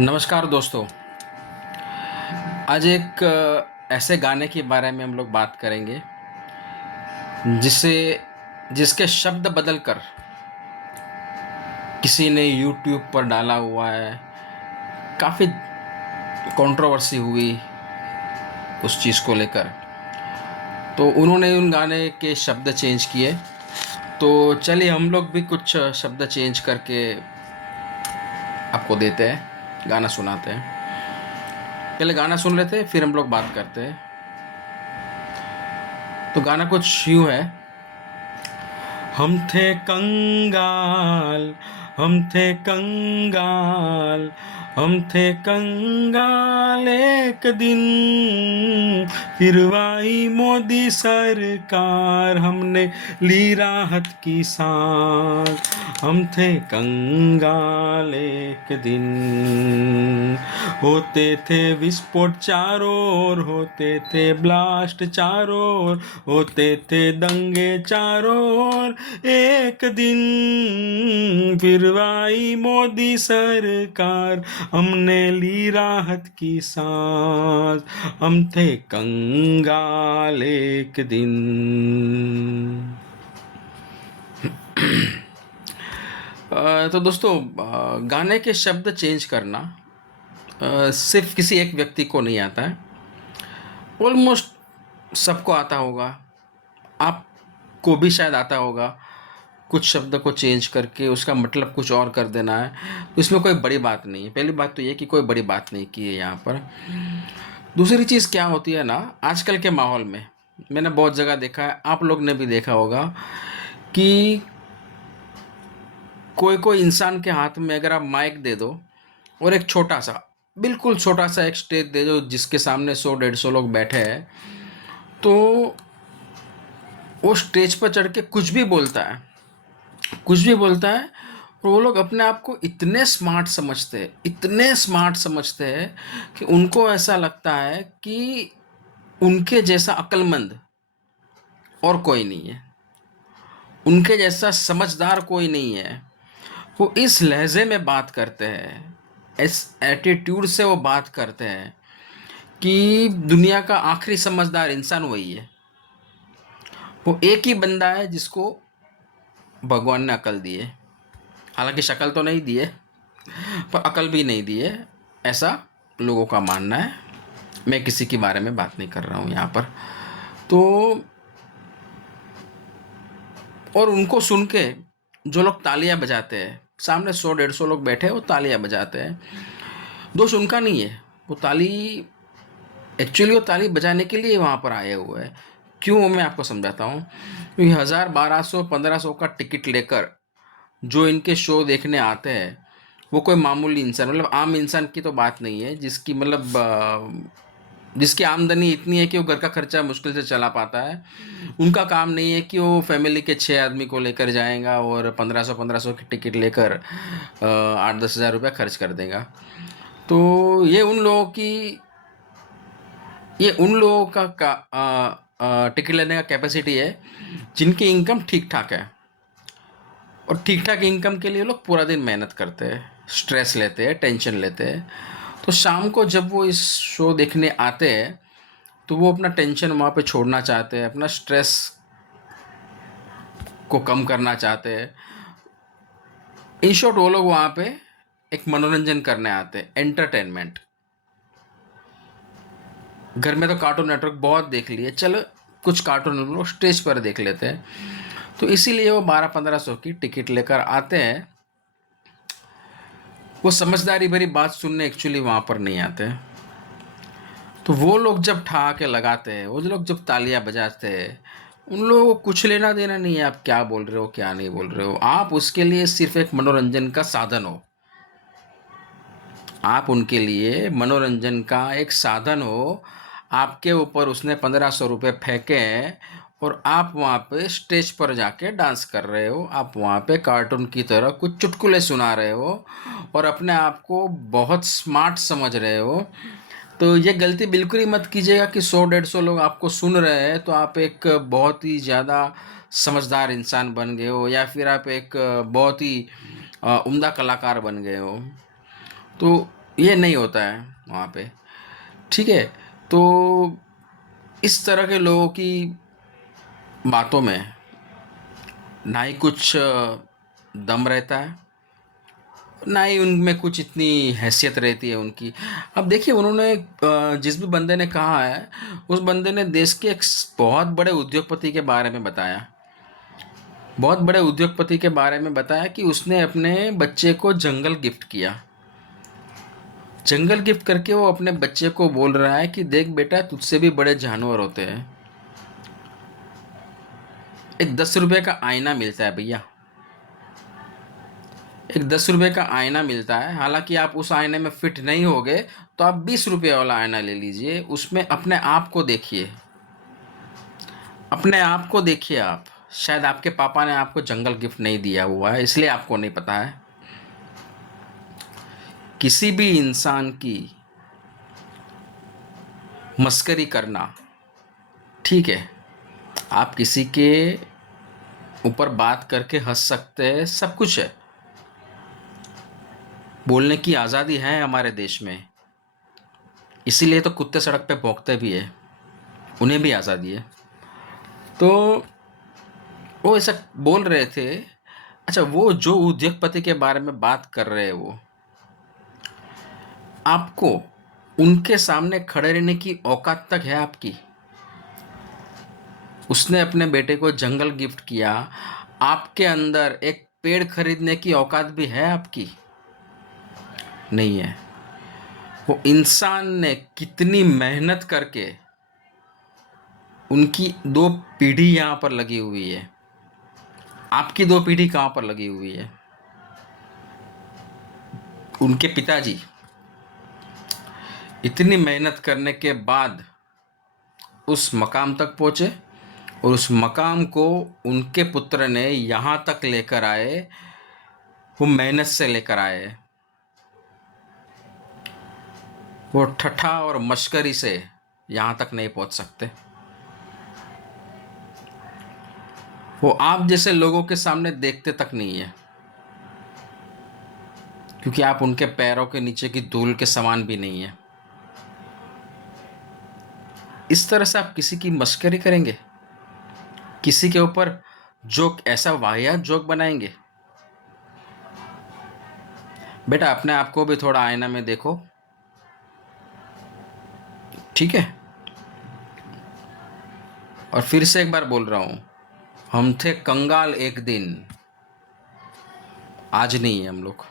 नमस्कार दोस्तों। आज एक ऐसे गाने के बारे में हम लोग बात करेंगे जिसे जिसके शब्द बदलकर किसी ने यूट्यूब पर डाला हुआ है। काफ़ी कंट्रोवर्सी हुई उस चीज़ को लेकर, तो उन्होंने उन गाने के शब्द चेंज किए। तो चलिए हम लोग भी कुछ शब्द चेंज करके आपको देते हैं, गाना सुनाते हैं। पहले गाना सुन लेते हैं, फिर हम लोग बात करते हैं। तो गाना कुछ यूँ है। हम थे कंगाल, हम थे कंगाल, हम थे कंगाल एक दिन, फिर आई मोदी सरकार, हमने ली राहत की सांस। हम थे कंगाल एक दिन, होते थे विस्फोट चारों ओर, होते थे ब्लास्ट चारों ओर, होते थे दंगे चारों ओर। एक दिन फिर आई मोदी सरकार, हमने ली राहत की सांस। हम थे कंगाल एक दिन। तो दोस्तों, गाने के शब्द चेंज करना सिर्फ किसी एक व्यक्ति को नहीं आता है, ऑलमोस्ट सबको आता होगा। आपको भी शायद आता होगा। कुछ शब्द को चेंज करके उसका मतलब कुछ और कर देना है, इसमें कोई बड़ी बात नहीं है। पहली बात तो ये कि कोई बड़ी बात नहीं की है यहाँ पर। दूसरी चीज़ क्या होती है ना, आजकल के माहौल में मैंने बहुत जगह देखा है, आप लोग ने भी देखा होगा कि कोई कोई इंसान के हाथ में अगर आप माइक दे दो और एक छोटा सा, बिल्कुल छोटा सा एक स्टेज दे दो जिसके सामने 100-150 लोग बैठे हैं, तो वो स्टेज पर चढ़ के कुछ भी बोलता है, कुछ भी बोलता है। और वो लोग अपने आप को इतने स्मार्ट समझते हैं, इतने स्मार्ट समझते हैं कि उनको ऐसा लगता है कि उनके जैसा अक्लमंद और कोई नहीं है, उनके जैसा समझदार कोई नहीं है। वो इस लहजे में बात करते हैं, इस एटीट्यूड से वो बात करते हैं कि दुनिया का आखिरी समझदार इंसान वही है। वो एक ही बंदा है जिसको भगवान ने अकल दी है, हालांकि शक्ल तो नहीं दी है पर अकल भी नहीं दी है, ऐसा लोगों का मानना है। मैं किसी के बारे में बात नहीं कर रहा हूँ यहाँ पर। तो और उनको सुन के जो लोग तालियां बजाते हैं, सामने 100-150 लोग बैठे हैं, वो तालियां बजाते हैं, दोष उनका नहीं है। वो ताली एक्चुअली वो ताली बजाने के लिए वहाँ पर आए हुए हैं। क्यों, मैं आपको समझाता हूँ। क्योंकि 1000, 1200, 1500 का टिकट लेकर जो इनके शो देखने आते हैं, वो कोई मामूली इंसान, मतलब आम इंसान की तो बात नहीं है, जिसकी मतलब जिसकी आमदनी इतनी है कि वो घर का खर्चा मुश्किल से चला पाता है। उनका काम नहीं है कि वो फैमिली के 6 आदमी को लेकर जाएगा और 1500 की टिकट लेकर 8-10 हज़ार रुपया खर्च कर देगा। तो ये उन लोगों की, ये उन लोगों का टिकट लेने का कैपेसिटी है जिनकी इनकम ठीक ठाक है। और ठीक ठाक इनकम के लिए लोग पूरा दिन मेहनत करते हैं, स्ट्रेस लेते हैं, टेंशन लेते हैं। तो शाम को जब वो इस शो देखने आते हैं तो वो अपना टेंशन वहाँ पे छोड़ना चाहते हैं, अपना स्ट्रेस को कम करना चाहते हैं। इन शॉर्ट वो लोग वहाँ पे एक मनोरंजन करने आते हैं, एंटरटेनमेंट। घर में तो कार्टून नेटवर्क बहुत देख लिए, चलो कुछ कार्टून हम लोग स्टेज पर देख लेते हैं। तो इसीलिए वो 1200-1500 की टिकट लेकर आते हैं। वो समझदारी भरी बात सुनने एक्चुअली वहाँ पर नहीं आते। तो वो लोग जब ठहाके लगाते हैं, वो लोग जब तालियां बजाते हैं, उन लोगों को कुछ लेना देना नहीं है आप क्या बोल रहे हो, क्या नहीं बोल रहे हो। आप उसके लिए सिर्फ एक मनोरंजन का साधन हो, आप उनके लिए मनोरंजन का एक साधन हो। आपके ऊपर उसने 1500 रुपये फेंके हैं और आप वहाँ पे स्टेज पर जाके डांस कर रहे हो, आप वहाँ पे कार्टून की तरह कुछ चुटकुले सुना रहे हो और अपने आप को बहुत स्मार्ट समझ रहे हो। तो ये गलती बिल्कुल ही मत कीजिएगा कि 100-150 लोग आपको सुन रहे हैं तो आप एक बहुत ही ज़्यादा समझदार इंसान बन गए हो, या फिर आप एक बहुत ही उम्दा कलाकार बन गए हो। तो ये नहीं होता है वहाँ पे। ठीक है, तो इस तरह के लोगों की बातों में ना ही कुछ दम रहता है, ना ही उनमें कुछ इतनी हैसियत रहती है उनकी। अब देखिए, उन्होंने जिस भी बंदे ने कहा है, उस बंदे ने देश के एक बहुत बड़े उद्योगपति के बारे में बताया। बहुत बड़े उद्योगपति के बारे में बताया कि उसने अपने बच्चे को जंगल गिफ्ट किया। जंगल गिफ्ट करके वो अपने बच्चे को बोल रहा है कि देख बेटा, तुझसे भी बड़े जानवर होते हैं। एक 10 रुपए का आईना मिलता है भैया, एक 10 रुपए का आईना मिलता है। हालांकि आप उस आईने में फिट नहीं होगे, तो आप 20 रुपए वाला आईना ले लीजिए, उसमें अपने आप को देखिए। अपने आप को देखिए आप। शायद आपके पापा ने आपको जंगल गिफ्ट नहीं दिया हुआ है, इसलिए आपको नहीं पता है। किसी भी इंसान की मस्करी करना ठीक है, आप किसी के ऊपर बात करके हंस सकते हैं, सब कुछ है। बोलने की आज़ादी है हमारे देश में, इसीलिए तो कुत्ते सड़क पे भौंकते भी है, उन्हें भी आज़ादी है। तो वो ऐसा बोल रहे थे। अच्छा, वो जो उद्योगपति के बारे में बात कर रहे हैं, वो आपको उनके सामने खड़े रहने की औकात तक है आपकी? उसने अपने बेटे को जंगल गिफ्ट किया, आपके अंदर एक पेड़ खरीदने की औकात भी है आपकी? नहीं है। वो इंसान ने कितनी मेहनत करके, उनकी 2 पीढ़ी यहाँ पर लगी हुई है, आपकी 2 पीढ़ी कहाँ पर लगी हुई है? उनके पिताजी इतनी मेहनत करने के बाद उस मकाम तक पहुँचे, और उस मकाम को उनके पुत्र ने यहाँ तक लेकर आए, वो मेहनत से लेकर आए। वो ठट्ठा और मश्करी से यहाँ तक नहीं पहुँच सकते। वो आप जैसे लोगों के सामने देखते तक नहीं है, क्योंकि आप उनके पैरों के नीचे की धूल के समान भी नहीं है। इस तरह से आप किसी की मश्करी करेंगे, किसी के ऊपर जोक, ऐसा वाहियात जोक बनाएंगे? बेटा, अपने आप को भी थोड़ा आईना में देखो, ठीक है? और फिर से एक बार बोल रहा हूँ, हम थे कंगाल एक दिन, आज नहीं है हम लोग।